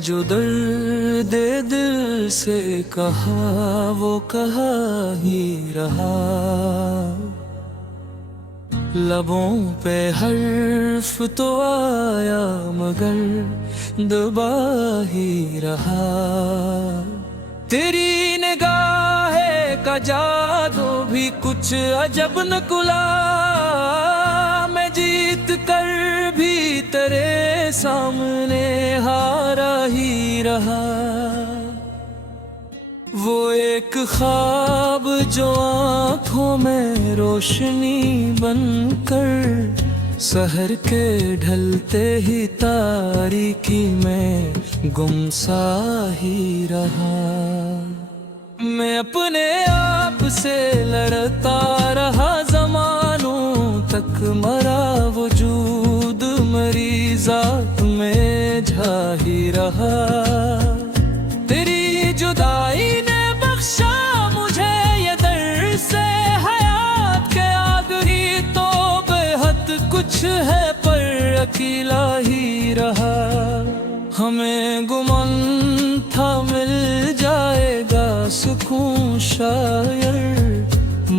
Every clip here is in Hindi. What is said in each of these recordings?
जो दर्द दिल से कहा वो कहा ही रहा, लबों पे हर्फ तो आया मगर दबा ही रहा। तेरी निगाहे का जादू भी कुछ अजब निकला, मैं जीत कर भी तेरे सामने हारा ही रहा। वो एक ख्वाब जो आँखों में रोशनी बनकर सहर के ढलते ही तारीकी में गुमसा ही रहा। मैं अपने आप से लड़ता रहा ज़मानों तक, मरा वजूद मरी जात में जा ही रहा। तेरी जुदाई ने बख्शा मुझे ये दर्द से हयात के आखिरी तो बेहद कुछ है पर अकेला ही रहा। हमें गुमान था मिल जाएगा सुकून शायर,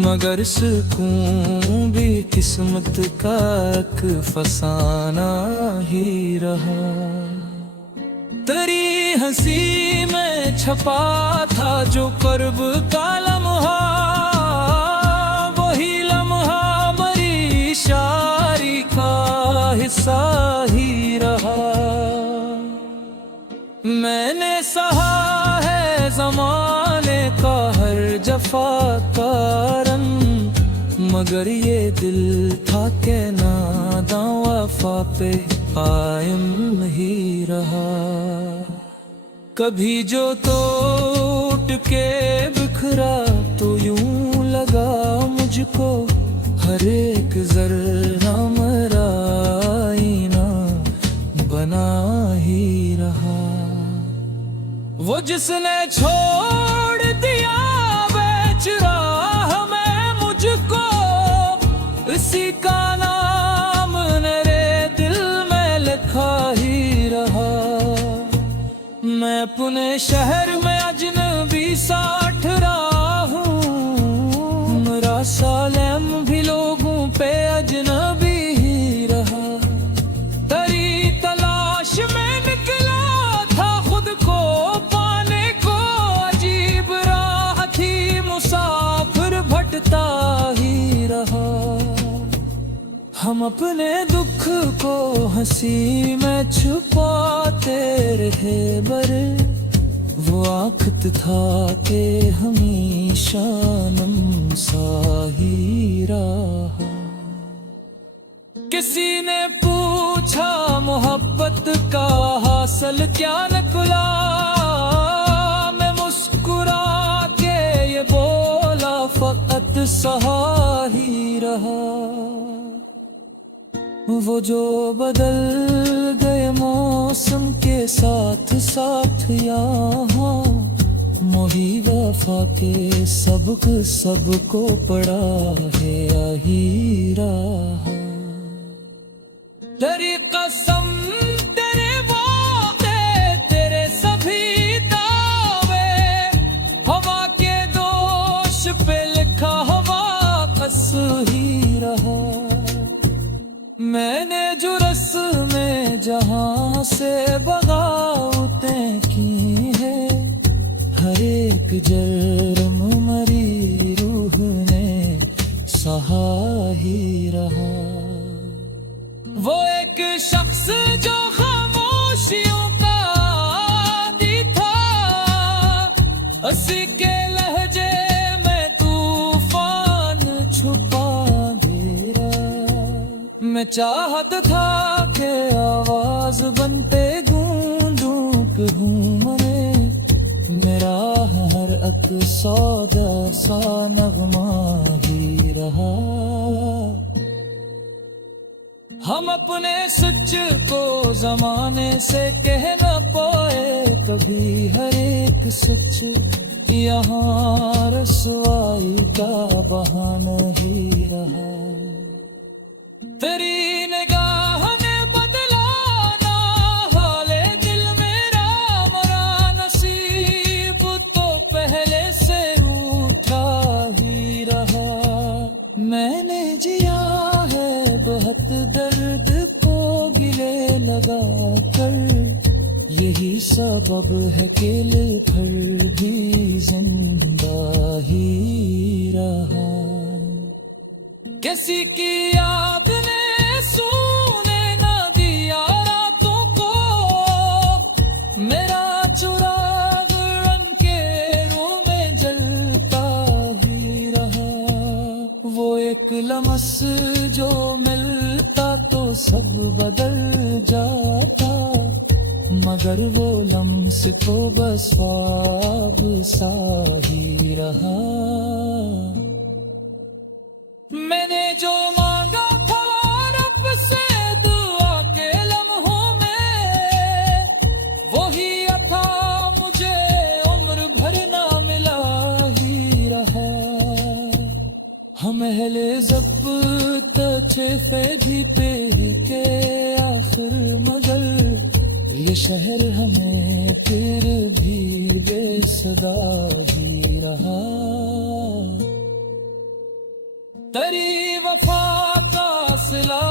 मगर सुकून भी किस्मत का एक फसाना ही रहा। तेरी हंसी में छपा था जो कर्ब का लम्हा, वही लम्हा मरी शायरी का हिस्सा ही रहा। मैंने सहा है ज़माने का हर जफा कारण, मगर ये दिल था के नादां वफा पे कायम ही रहा। कभी जो टूट के बिखरा तो यूं लगा मुझको हर एक जर्रा मेरा आईना बना ही रहा। वो जिसने छोड़ दिया बेच रहा मैं मुझको, इसी का नाम मेरे दिल में लिखा ही रहा। मैं अपने शहर में अजनबी सा ठहरा हूँ, मेरा सालेम भी लोगों पे अजनबी ही रहा। तेरी तलाश में निकला था खुद को पाने को, अजीब राह थी मुसाफिर भटता ही रहा। हम अपने दुख को हंसी में छुपाते रहे बरे, वो आखत था कि हमेशा नम सा ही रहा। किसी ने पूछा मोहब्बत का हासिल क्या निकला, मैं मुस्कुरा के ये बोला फकत सहा ही रहा। वो जो बदल गए मौसम के साथ साथ यहाँ, मोही वफा के सबक सबको पड़ा है यही रहा। तेरी कसम तेरे वादे तेरे सभी दावे, हवा के दोष पे लिखा हवा कस ही रहा। मैंने जो रस्में जहां से बगावतें की है, हर एक जर्म मरी रूह ने सहा ही रहा। वो एक शख्स जो खामोशियों का आदी था, उसी के लहजे में तूफान छुपा दे रहा। मैं चाहत था कि आवाज बनते गूंजूं कहूं मरे, मेरा हर अक सौदा सा नगमा ही रहा। हम अपने सच को जमाने से कह न पाए कभी, हर एक सच यहाँ रसवाई का बहाना ही रहा। तेरी निगाह ने बदला ना हाले दिल मेरा, सबब है कि फिर भी जिंदा ही रहा। किसी की याद ने सूने ना दिया रातों को, मेरा चुराग अंधेरों में जलता ही रहा। वो एक लम्स जो मिलता तो सब बदल जाता, मगर वो लम्स तो बस ख्वाब सा ही रहा। मैंने जो मांगा था रब से दुआ के लम्हों में, वही अता मुझे उम्र भर ना मिला ही रहा। हम अहले ज़ब्त फैदी पे ही के आखिर, मगर ये शहर हमें फिर भी बेसदा ही रहा। तेरी वफा का सिला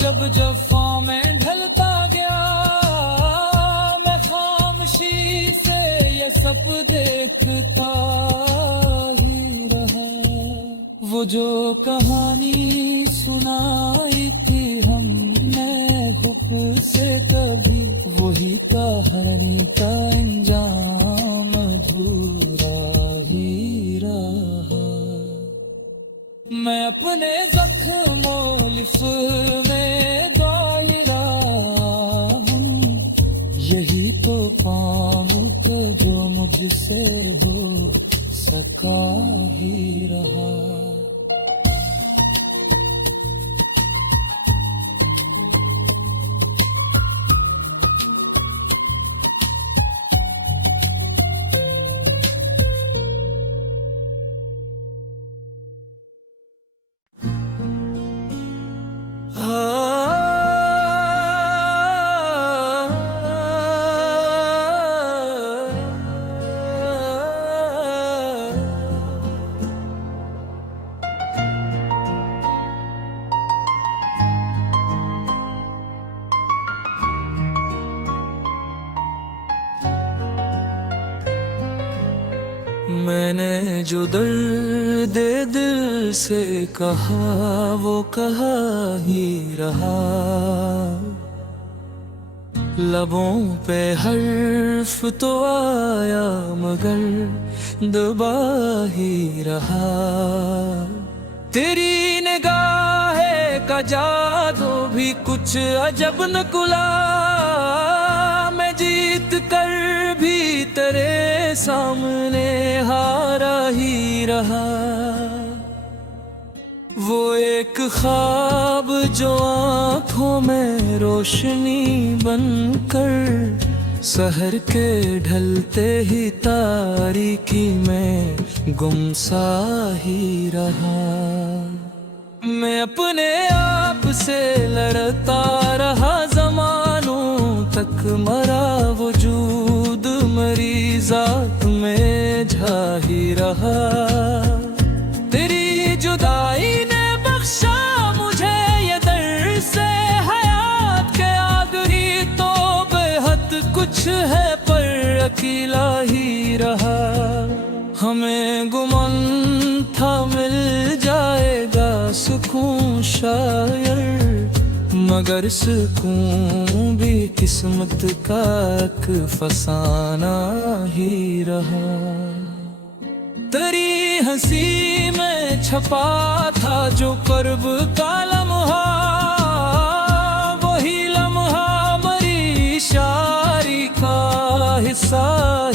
जब जफा में ढलता गया, मैं खामोशी से ये सब देखता ही रहा। वो जो कहानी सुनाई थी हमने हुब से कभी, वही कहानी का अंजाम अधूरा ही रहा। मैं अपने ज़ख्मों लिफ़ में दायरा हूँ, यही तो पाऊँ तो जो मुझसे हो सका ही रहा। मैंने जो दर्द दिल से कहा वो कहा ही रहा। लबों पे हर्फ तो आया मगर दबा ही रहा। तेरी निगाह का जादू भी कुछ अजब निकला, मैं जीत कर भी तेरे सामने हारा ही रहा। वो एक ख्वाब जो आँखों में रोशनी बनकर सहर के ढलते ही तारीकी में गुमसा ही रहा। मैं अपने आप से लड़ता रहा ज़मानों तक, मरा वजूद मरी जात में जा ही रहा। तेरी जुदाई ने बख्शा मुझे ये दर्द से हयात के आखिरी, तो बेहद कुछ है पर अकेला ही रहा। हमें गुमान था मिल जाएगा सुकून शायर, मगर सुकून भी किस्मत का एक फसाना ही रहा। तेरी हंसी में छपा था जो कर्ब का लम्हा, वही लम्हा मरी शायरी का हिस्सा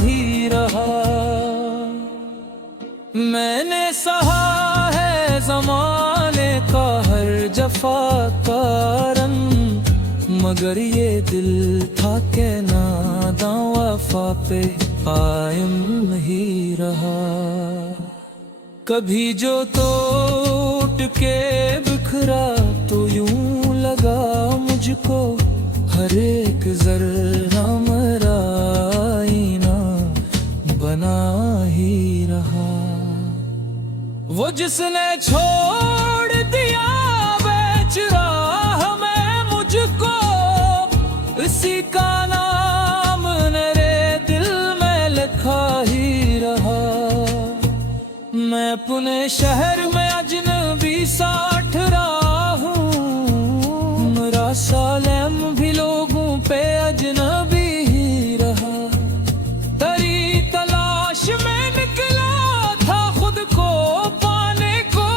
ही रहा। मैंने सहा है ज़माने का हर जफा का रंग, मगर ये दिल था के नादां वफा पे कायम ही रहा। कभी जो टूट के बिखरा तो यूं लगा मुझको हर एक ज़र्रा मेरा आईना बना ही रहा। वो जिसने छोड़ दिया बेच रहा मैं मुझको, इसी का नाम नरेगा मैं अपने शहर में अजनबी सा ठहरा हूँ, मेरा सालेम भी लोगों पे अजनबी ही रहा। तेरी तलाश में निकला था खुद को पाने को,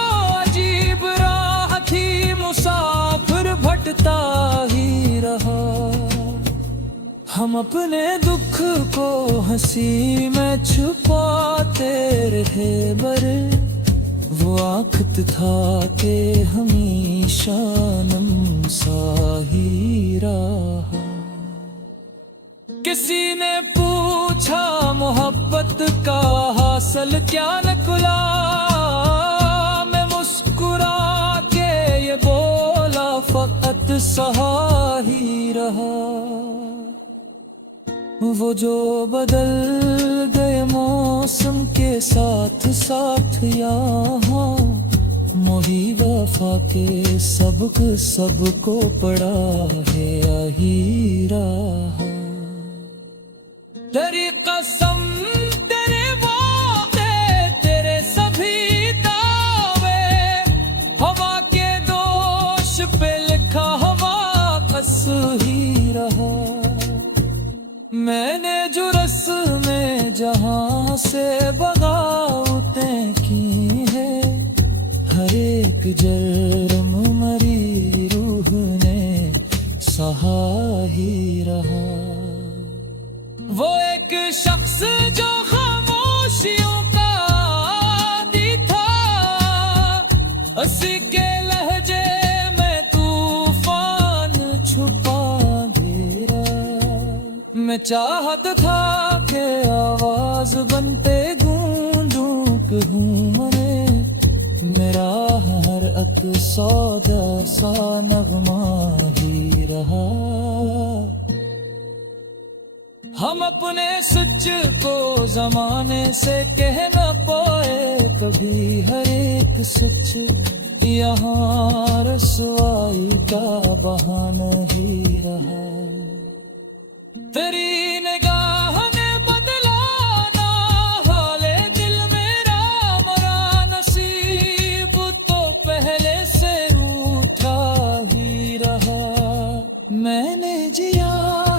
अजीब राह थी मुसाफिर भटता ही रहा। हम अपने दुख को हंसी में छुपाते रहे बरे, वो आखत था कि हमेशा नम सा ही रहा। किसी ने पूछा मोहब्बत का हासिल क्या निकला, मैं मुस्कुरा के ये बोला फकत सहा ही रहा। वो जो बदल गए मौसम के साथ साथ यहाँ, मोही वफा के सबक सबको पड़ा है यही रहा। तेरी कसम तेरे वादे तेरे सभी दावे, हवा के दोष पे लिखा हवा कस ही रहा। मैंने जो रस्में जहां से बगावतें की है, हर एक जर्म मरी रूह ने सहा ही रहा। वो एक शख्स जो खामोशियों का आदी था, उसी के लहजे में तूफान छुपा दे रहा। मैं चाहता था कि आवाज बनते गूंजूं कहूँ मने, मेरा हर अक सौदा सा नगमा ही रहा। हम अपने सच को जमाने से कह न पाए कभी, हर एक सच यहाँ रसवाई का बहाना ही रहा। तेरी निगाह ने बदला ना हाले दिल मेरा, मरा नसीब तो पहले से रूठा ही रहा। मैंने जिया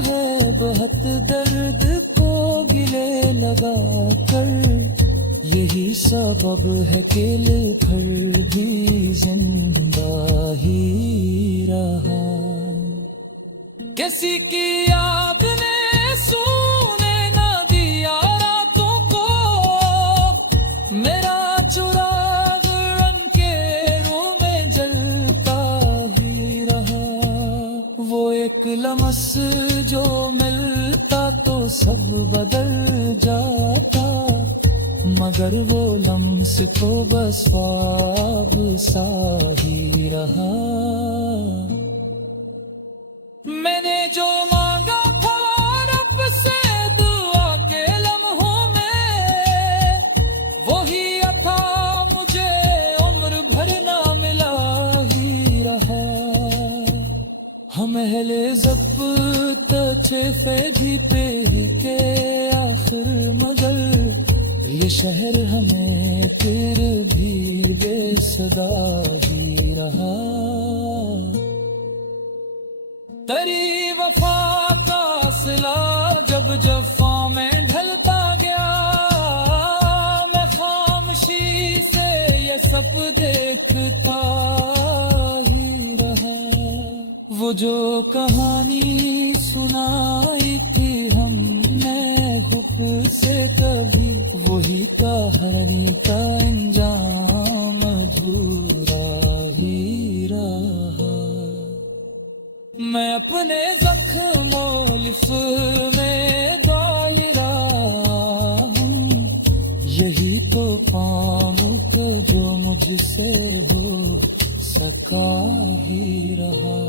है बहुत दर्द को गिले लगा कर, यही सबब है कि फिर भी जिंदा ही रहा। किसी की याद ने सूने ना दिया रातों को, मेरा चुराग अंधेरों में जलता ही रहा। वो एक लम्स जो मिलता तो सब बदल जाता, मगर वो लम्स को बस ख्वाब सा ही रहा। मैंने जो मांगा था रब से दुआ के लम्हों में, वही अता मुझे उम्र भर ना मिला ही रहा। हम अहले ज़ब्त फैजी पे ही के आखिर, मगर ये शहर हमें फिर भी बेसदा ही रहा। तेरी वफा का सिला जब जफा में ढलता गया, मैं खामोशी से ये सब देखता ही रहा। वो जो कहानी सुनाई थी हमने खुद से कभी, वही कहानी का अंजाम अधूरा ही रहा। मैं अपने जख्मों लिफ में दायरा हूँ, यही तो पाऊँ जो मुझसे हो सका ही रहा।